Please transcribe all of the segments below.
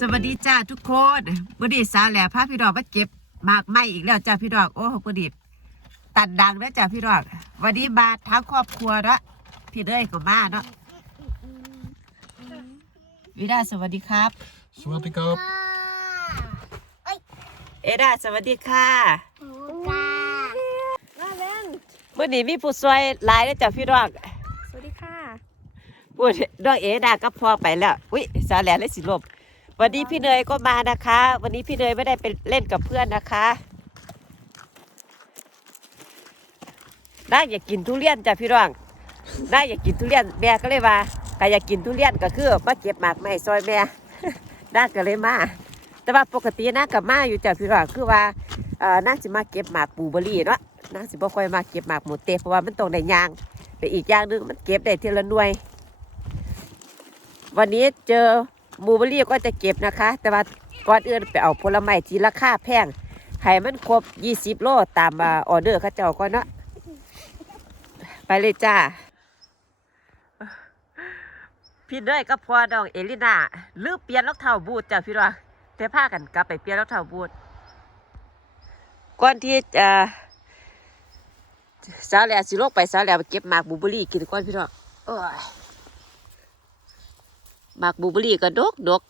สวัสดีจ้าทุกคนวันนี้สาวแหล่พาพี่ดอกมาเก็บหมากไม้อีกแล้วจ้าพี่ดอกโอ้พอดีตัดดังแล้วจ้าพี่ดอกวันนี้มาทั้งครอบครัวเนาะพี่เด้ยก็มาเนาะวิดาสวัสดีครับ สวัสดีครับ เอดาสวัสดีค่ะมาเล่นวันนี้มีผู้ช่วยหลายแล้วจ้าพี่ดอกสวัสดีค่ะพูดดอกเอดาก็พอไปแล้วอุ้ยสาวแหล่เลยสิลม วันนี้พี่เนยก็มานะคะ วันนี้พี่เนยไม่ได้ไปเล่นกับเพื่อนนะคะได้อยากกินทุเรียนจ้ะพี่รองได้อยากกินทุเรียนแม่ก็เลยว่าใครอยากกินทุเรียนก็คือมาเก็บหมากไม้ซอยแม่ได้ก็เลยมา แต่ว่าปกติน่ากับมาอยู่จ้ะพี่รองคือว่าเอ่อน่าสิมาเก็บหมากปูเบอรี่เนาะน่าสิบ่ค่อยมาเก็บหมากหมูเตะเพราะว่ามันต้องได้ยางแต่อีกอย่างหนึงมันเก็บได้ทีละหน่วย วันนี้เจอ บูเบอรี่ก็จะเก็บนะคะ แต่ว่าก่อนอื่นไปเอาผลไม้ที่ราคาแพงให้มันครบ20โลตามออเดอร์เข้าเจ้าก่อนเนาะไปเลยจ้า พี่เด้ยกับพ่อดองเอลิน่าลืมเปลี่ยนรองเท้าบูทจ้ะพี่รองแต่พากันกลับไปเปลี่ยนรองเท้าบูทก่อนที่จะสาวแหล่สิลงไปสาวแหล่ไปเก็บหมากบูเบอรี่กินก่อนพี่รองโอ้ย หมากบูเบอรี่ก็ดกดก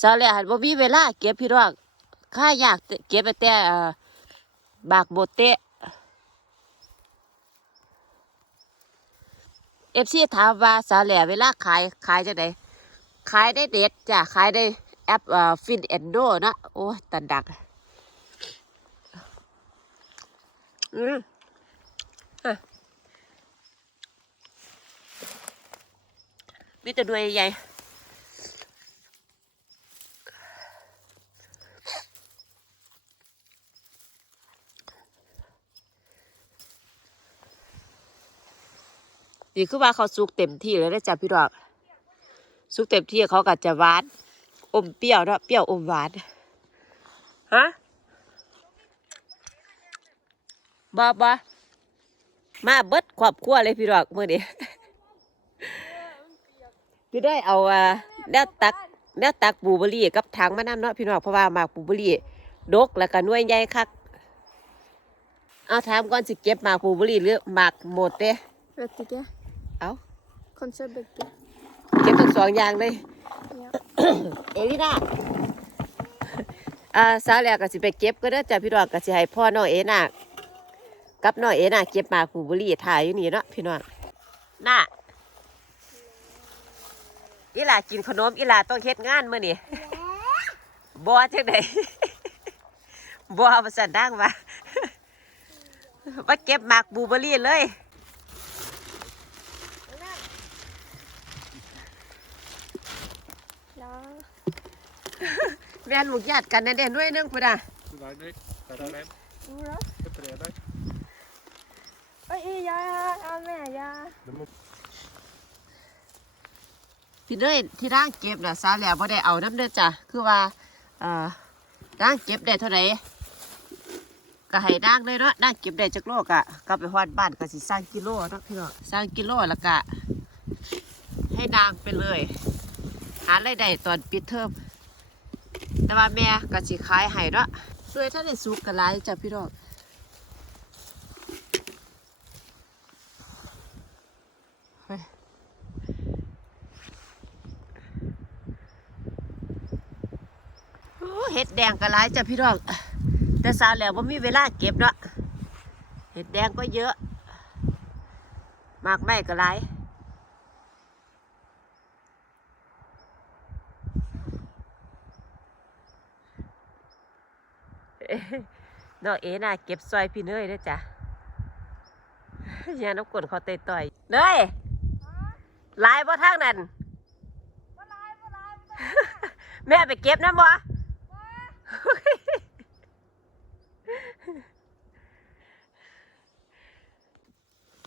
สาวแหล่หันบ่มีเวลาเก็บพี่น้องข้ายากเก็บไปแต่บากโบเตะเอฟซีถามว่าสาวแหล่เวลาขายขายจะไหนขายได้เด็ดจ้ะขายได้แอปฟินแอนโดนะโอ้ตันดัก อืม มีแต่ด้วยใหญ่นี่คือว่าเขาสุกเต็มที่เลยนะจ๊ะพี่ดอกสุกเต็มที่เขาก็จะหวานอมเปรี้ยวเนาะเปรี้ยวอมหวานฮะบอบอมาเบิดครอบครัวเลยพี่ดอกเมื่อนี้ พี่ได้เอาอ่าแล้วตักแล้วตักบลูเบอรี่กับถังมะนาวเนาะพี่น้องเพราะว่าหมากบลูเบอรี่ดกแล้วก็หน่วยใหญ่คักเอาถามก่อนสิเก็บหมากบลูเบอรี่หรือหมากหมดเด้ Vet ikke. เอา Kanskje begge. เก็บทั้งสองอย่างเลย Ja. เอลิน่าอ่าสาวแรกก็สิไปเก็บก็ได้อจ้ะพี่น้องก็สิให้พ่อน้องเอน่ากับน้องเอน่าเก็บหมากบลูเบอรี่ถ่ายอยู่นี่เนาะพี่น้องน่า อีหลากินขนมอีหลาต้องเฮ็ดงานมื้อนี้บัวจังไดบัวภาษาดังว่ามาเก็บหมากบลูเบอรี่เลย Ja. แม่นลูกญาติกันนั่นเด้ด้วยหนึงพุ่นน่ะ God dag, Nick. Der er den. Hvor da? Det er fredag. Oi, ja, ja, jeg er med, ja. พี่เด้ยที่ร่างเก็บน่ะสาแหล้วบ่ได้เอาน้ำเด้อจ้ะคือว่าเอ่อร่างเก็บได้เท่าไหร่ก็ให้ร่างเลยเนาะร่างเก็บได้จักโลกะกลับไปฮอดบ้านก็สิสร้างกิโลเนาะพี่เนาะสร้างกิโลแล้วก็ให้นางไปเลย หารายได้ตอนปิดเทอมแต่ว่าแม่ก็สิขายให้เนาะด้วยถ้าได้สุกก็หลายจ้ะพี่น้องเฮ้ย โอ้เห็ ดแดงก็หลายจ้ะพี่น้อง แต่สาวแล้วว่ามีเวลาเก็บเนาะเห็ดแดงก็เยอะ มากไม่ก็หลายเอ๊ะน้องเอ๋น่ะเก็บซอยพี่เนยเด้อจ้ะยาน้ำกลนเขาเตยต่อยเนยหลายบ่ทางนั้นแม่ไปเก็บนะบ่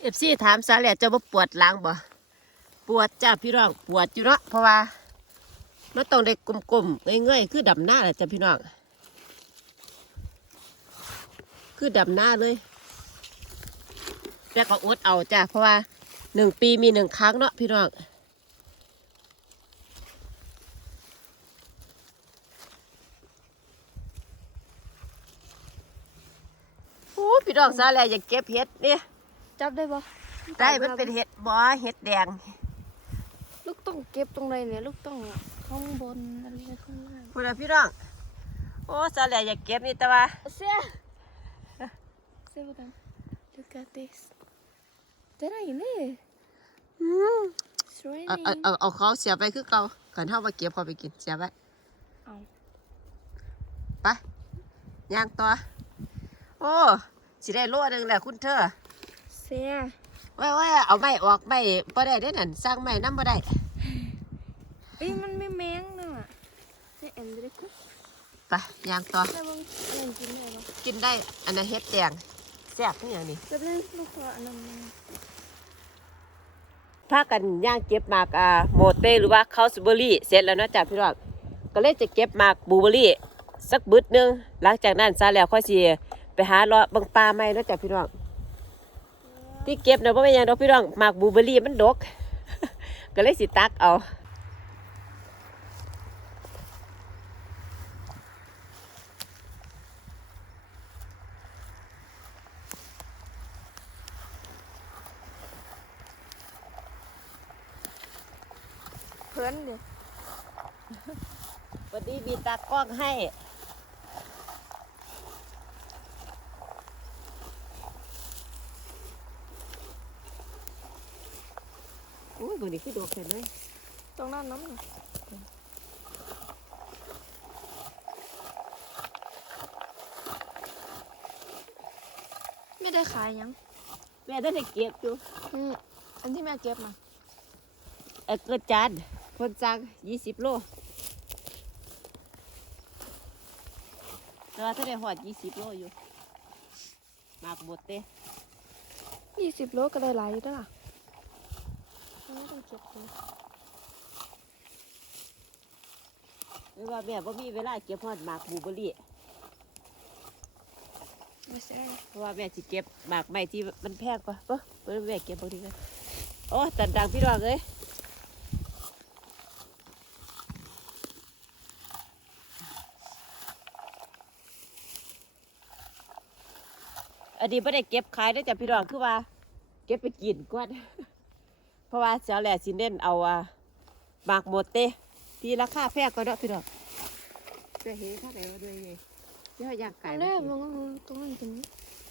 เอฟซีถามสาแหละเจะบ่ปวดหลังบ่ปวดจ้าพี่น้องปวดอยู่เนาะเพราะว่ามันต้องได้กลมๆเงยๆคือดำหน้าแหละจ้ะพี่น้องคือดำหน้าเลยแล้วก็อดเอาจ้ะเพราะว่าหนึ่งปีมีหนึ่งครั้งเนาะพี่น้อง น้องสาวแหล่อยากเก็บเห็ดนี่จับได้ปะได้มันเป็นเห็ดบ่เห็ดแดง ลูกต้องเก็บตรงไหนเนี่ยลูกต้องข้างบนอะไรข้างล่างพูดนะพี่น้องโอ้สาวแหล่อยากเก็บนี่แต่ว่าเสียเสียบัง look at this ได้ไรเนี่ย it's เอาเอา raining เอาเอาเขาเสียไปคือเก่ากันเฮามาเก็บเขาไปกินเสียไปเอาไปย่างต่อโอ้ สิได้โลหนึงแหละคุณเธอเสียไว้ไว้เอาไม้ออกไม้บ่ได้เด้นั่นสร้างไม้นำบ่ได้ เอ้ยมันไม่แมงน่ะให้แอนเดรกุสไปย่างต่อแม่บังอะไรกินได้ปะกินได้ อันนั้นเห็ดแดงแซ่บนี่อย่างนี้จะเล่นลูกขออันนั้นมาพากันย่างเก็บหมากอ่าโมเตหรือว่าคาสเบอรี่เสร็จแล้วเนาะจ้ะพี่น้องก็เลยจะเก็บหมากบลูเบอรี่สักบึดหนึงหลังจากนั้นซาแล้วค่อยสิ ไปหาเลาะเบังปลาใหม่เนาะจ้ะพี่น้องที่เก็บเนาะบ่แม่นหยังดอกพี่น้องหมากบลูเบอรี่มันดก ก็เลยสิตักเอาเพื่อนเดี๋ยววันนี้มีตากล้องให้ อุ้ยวันนี้คือดกเห็นไหมตรงนั้นน้ำหน่อยไม่ได้ขายยัง แม่ได้แต่เก็บอยู่อืมอันที่แม่เก็บมาเออเกิดจานคนสั่งยี่สิบโลแต่ว่าถ้าได้หอดยี่สิบโลอยู่มากหมดเต้ยี่สิบโลก็ได้หลายอยู่ด้วยล่ะ ไม่ต้องเก็บเลยหรือว่าแม่บ่มีเวลาเก็บหอดหมากบลูเบอร์รี่ไม่ใช่เพราะว่าแม่สิเก็บหมากใหม่ที่มันแพงกว่าเออเพิ่นแม่เก็บบางทีกันโอ้ตันดังพี่น้องเอ้ยอันนี้ไม่ได้เก็บขายได้อจ้ะพี่น้องคือว่า เก็บไปกินก่อน เพราะว่าเจ้าแหล่สิเน้นเอาอะหมากหมดเต้ที่ราคาแพงก็เนาะพี่น้องจะเห็นเท่าไหร่วะด้วยไงเดี๋ยวย่างไก่อันมาแรกกินมันตรงนั้นกิน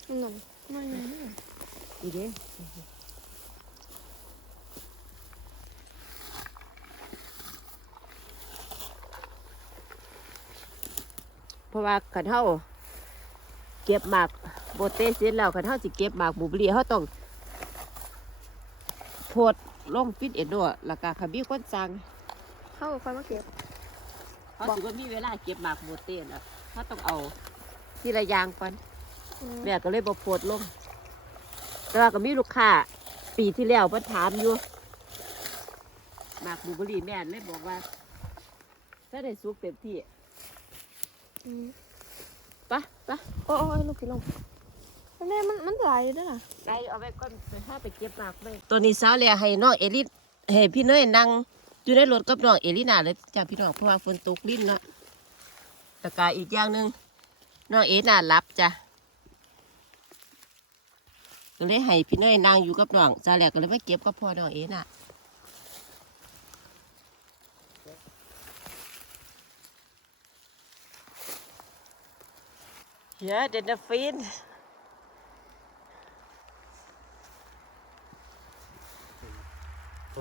นั่นนั่นไม่ไม่ไม่อีเด้เพราะว่าขันเฮาเก็บหมากโบเต้เสร็จแล้วขันเฮาสิเก็บหมากบูเบอรี่เฮาต้องโพด ลงฟิตเอ็ดด้วยแล้วก็ขันมีคนสั่งเข้ากับไฟมาเก็บเขาสิว่ามีเวลาเก็บหมากโบเต้นะเขาต้องเอาทีละอย่างก่อนอืมแม่ก็เลยบ่โพดลง แต่ว่าก็มีลูกค้าปีที่แล้วเพิ่นถามอยู่หมากบลูเบอรี่แม่นเลยบอกว่า ถ้าได้สุกเต็มที่อืมปะปะโอ้โอ้ยลูกกินลงอัน แรกมันมันหลายอยู่ด้วยล่ะไเอาไปก่อนไปห้าไปเก็บหมากเลยตัวนี้สาวเลยให้น้องเอลิให้พี่เนยนั่งอยู่ในรถกับน้องเอลิน่าเลยจ้าพี่น้องเพราะว่าฝนตกลิ้นเนาะแล้วก็อีกอย่างหนึ่งน้องเอลิน่ารับจ้ะก็เลยให้พี่เนยนั่งอยู่กับน้องสาวแหลก็เลยมาเก็บกับพ่อน้องเอลิน่า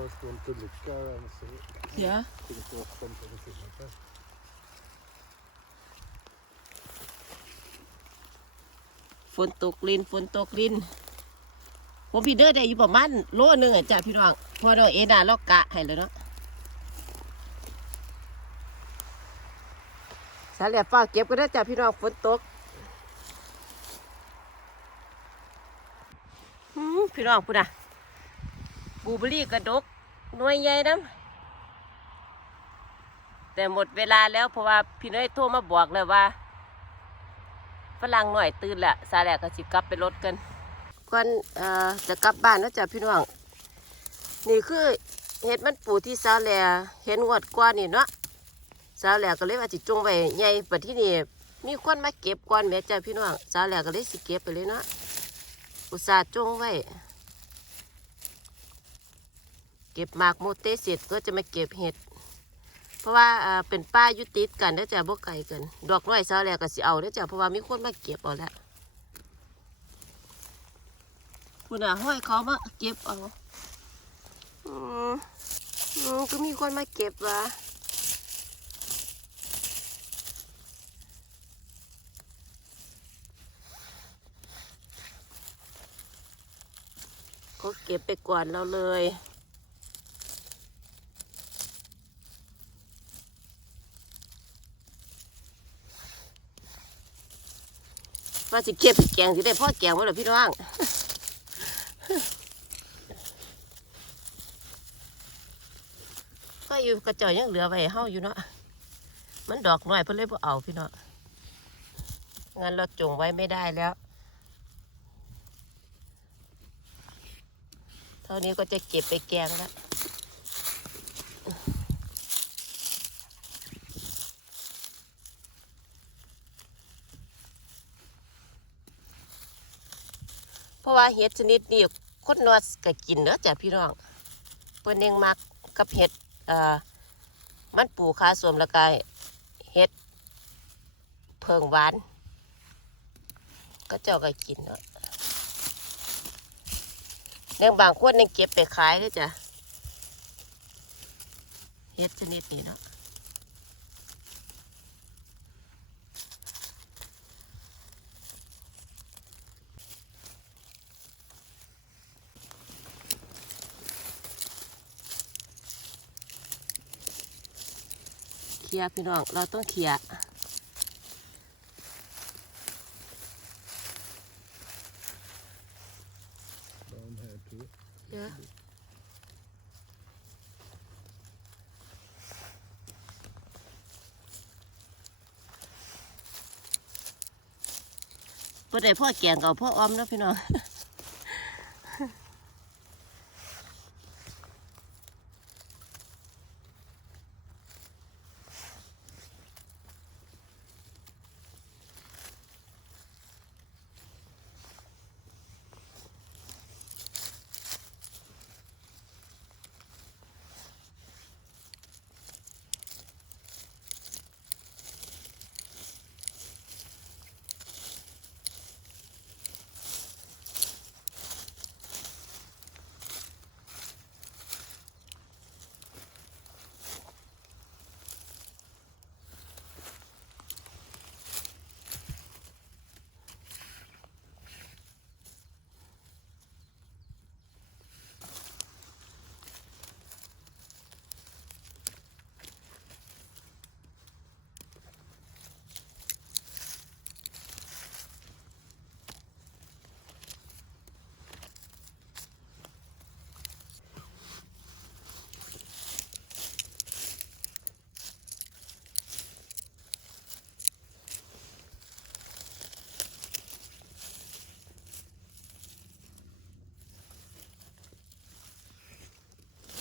Ja, den är fin. Först inte lycka så Ja. finns det ofta inte en timme. ฝนตกลินฝนตกลิน ผมพี่เด้อได้อยู่ประมาณโลนึงอะจ้ะพี่น้องพอเราเอดาเรากะให้แล้วเนาะสาเหลียฟ้าเก็บก็ได้จ้ะพี่น้องฝนตกพี่น้องพูดนะบูเบอรี่กระดก หน่วยใหญ่น้ำแต่หมดเวลาแล้วเพราะว่าพี่น้อยโทรมาบอกแล้วว่าฝรั่งหน่อยตื่นและสาแหลกก็สิกลับไปรถกันก่อนจะกลับบ้านเนะจ้ะพี่น้องนี่คือเห็ดมันปูที่สาแหลเห็นวดกว่านี่เนาะสาแหลก็เลยว่าสิจงไว้ใหญ่ปัดที่นี่มีคนมาเก็บก่อนแม่จ้ะพี่น้องสาแหลก็เลยสิเก็บไปเลยเนาะอุตส่าห์จงไว้ เก็บหมากโมเตเสร็จก็จะมาเก็บเห็ด เพราะว่าเป็นป้ายุติดกันแล้วจะบ่ไก่กัน ดอกน้อยซะแล้วก็สิเอาแล้วจ้ะเพราะว่ามีคนมาเก็บเอาแล้วคุณอะห้อยเขามาเก็บเอาอืมอืมก็มีคนมาเก็บว่ะเขาเก็บไปก่อนเราเลย ว่าสิเก็บแกงสิได้พ่อแกงไว้เหรอพี่น้องก็อยู่กระจอยยังเหลือไว้ให้เฮาอยู่เนาะมันดอกน้อยเพิ่นเลยบ่เอาพี่น้องงั้นเราจงไว้ไม่ได้แล้ว เท่านี้ก็จะเก็บไปแกงแล้ว ราะว่าเห็ดชนิดนี้คนนอดก็กินเด้อจ้ะพี่น้องเพิ่นเองมักกับเห็ดอ่อมันปูขาสวมล้วก็เห็ดเพิงหวาน ก็เจ้าก็กินเนาะเนื่องบางคนยังเก็บไปขายด้อจ้ะเห็ดชนิดนี้เนาะ ลียร์พี่น้อง เราต้องเคลียร์ Down here too. เยอะพ่อได้พ่อแกงกับพ่อออมแล้วพี่น้อง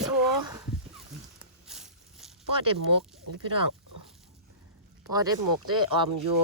โอ้พ่อ ได้หมกนี่พี่น้องพ่อได้หมกได้ออมอยู่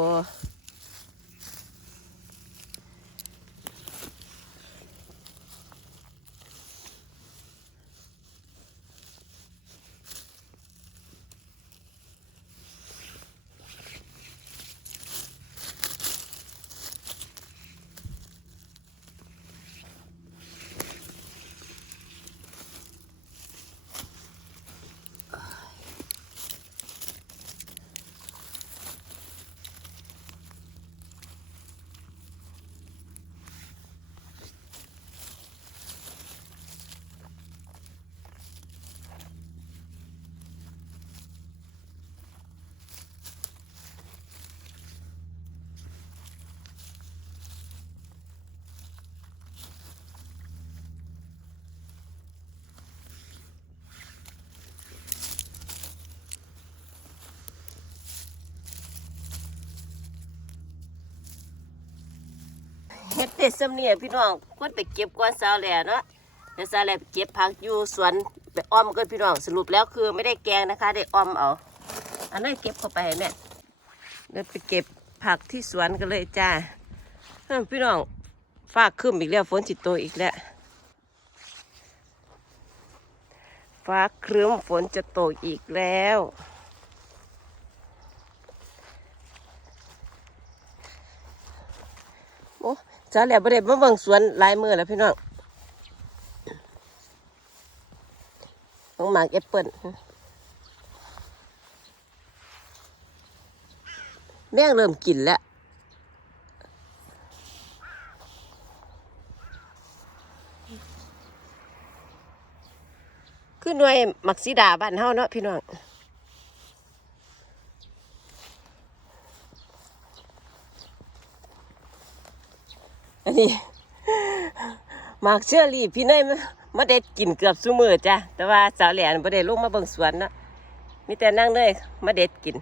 เฮ็ดเด็ดสำเนี่ยพี่น้องคนไปเก็บก้อนสาวแหล่เนาะแต่สาวแหล่เก็บผักอยู่สวนไปอ้อมกันพี่น้องสรุปแล้วคือไม่ได้แกงนะคะ ได้อ้อมเอา อันนั้นเก็บเข้าไปให้แม่เดินไปเก็บผักที่สวนกันเลยจ้าพี่น้องฟ้าครึ้มอีกแล้วฝนสิโตอีกแล้วฟ้าครึ้มฝนจะตกอีกแล้วโอ้ จ้าแล้วบ่ได้มาเบิ่งสวนลายมือแล้วพี่น้องต้องหมากแอปเปิ้ลแม่งเริ่มกินแล้วคือหน่วยมักซิดาบ้านเฮาเนาะพี่น้อง นนี้หมากเชื่อรีพี่เนยมามาได้กินเกือบซุมือจ้ะแต่ว่าสาวแหลนบ่ได้ลงมาเบิ่งสวนเนาะมีแต่นั่งเนยมาเด็ดกิน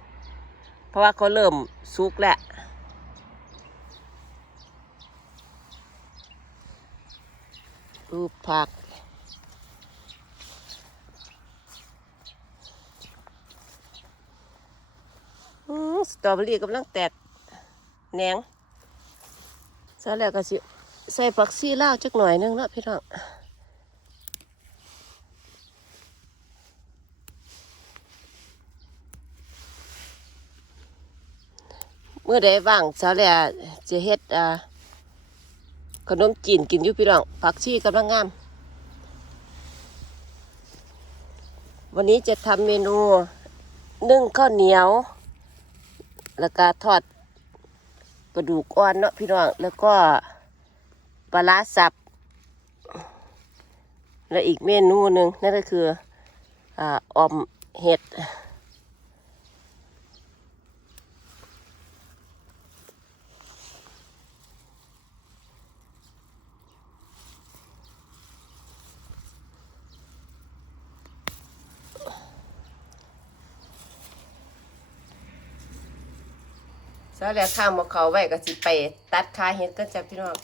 เพราะว่าเขาเริ่มสุกแล้วรูปผักสตรอเบอรี่กำลังแตกแหนง สร็จแล้วก็สิใส่ผักซีลาวจักหน่อยนึงเนาะพี่น้องเมื่อใดว่างสาวแหล่จะเฮ็ดขนมจีนกินอยู่พี่น้องผักชีกำลังงาม วันนี้จะทำเมนูนึ่งข้าวเหนียว แล้วก็ทอด กระดูกอ่อนเนาะพี่น้องแล้วก็ปลาสับ และอีกเมนูหนึ่งนั่นก็คืออ่าอมเห็ด ซะแล้วข้ามมาเขาไว้ก็สิไป ตัดคาเห็ดก็จะพี่น้อง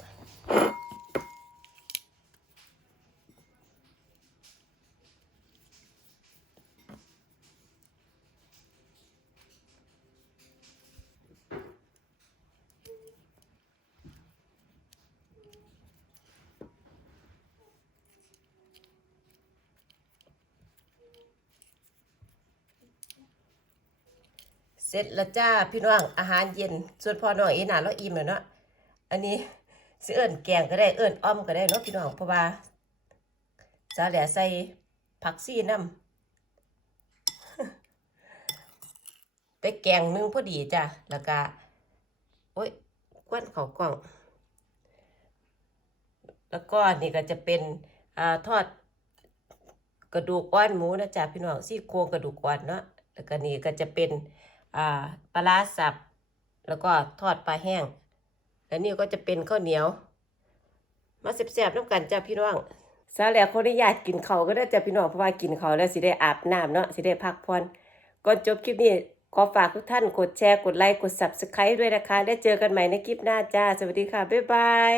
เสร็จแล้วจ้าพี่น้องอาหารเย็น ส่วนพ่อน้องอีน่าเราอิ่มแล้วเนาะอันนี้สิเอิ้นแกงก็ได้เอิ้นอ้อมก็ได้เนาะพี่น้องเพราะว่าสาแหล่ใส่ผักซี่น้ำแต่แกงนึงพอดีจ้ะแล้วก็โอ้ยกวนเขากล่อง แล้วก็นี่ก็จะเป็นอ่าทอดกระดูกอ่อนหมูนะจ๊ะพี่น้องซี่โครงกระดูกอ่อนเนาะแล้วก็นี่ก็จะเป็น ปลาร้าสับ แล้วก็ทอดปลาแห้ง แล้วนี่ก็จะเป็นข้าวเหนียว มาแซ่บๆน้ำกันจ้ะพี่น้องซาแล้วขออนุญาตกินเขาก็ได้จ้ะพี่น้องเพราะว่ากินเขาแล้วสิได้อาบน้ำเนาะสิได้พักผ่อนก่อนจบคลิปนี้ขอฝากทุกท่านกดแชร์ กดไลค์ กด subscribe ด้วยนะคะ ได้เจอกันใหม่ในคลิปหน้าจ้า สวัสดีค่ะ บ๊ายบาย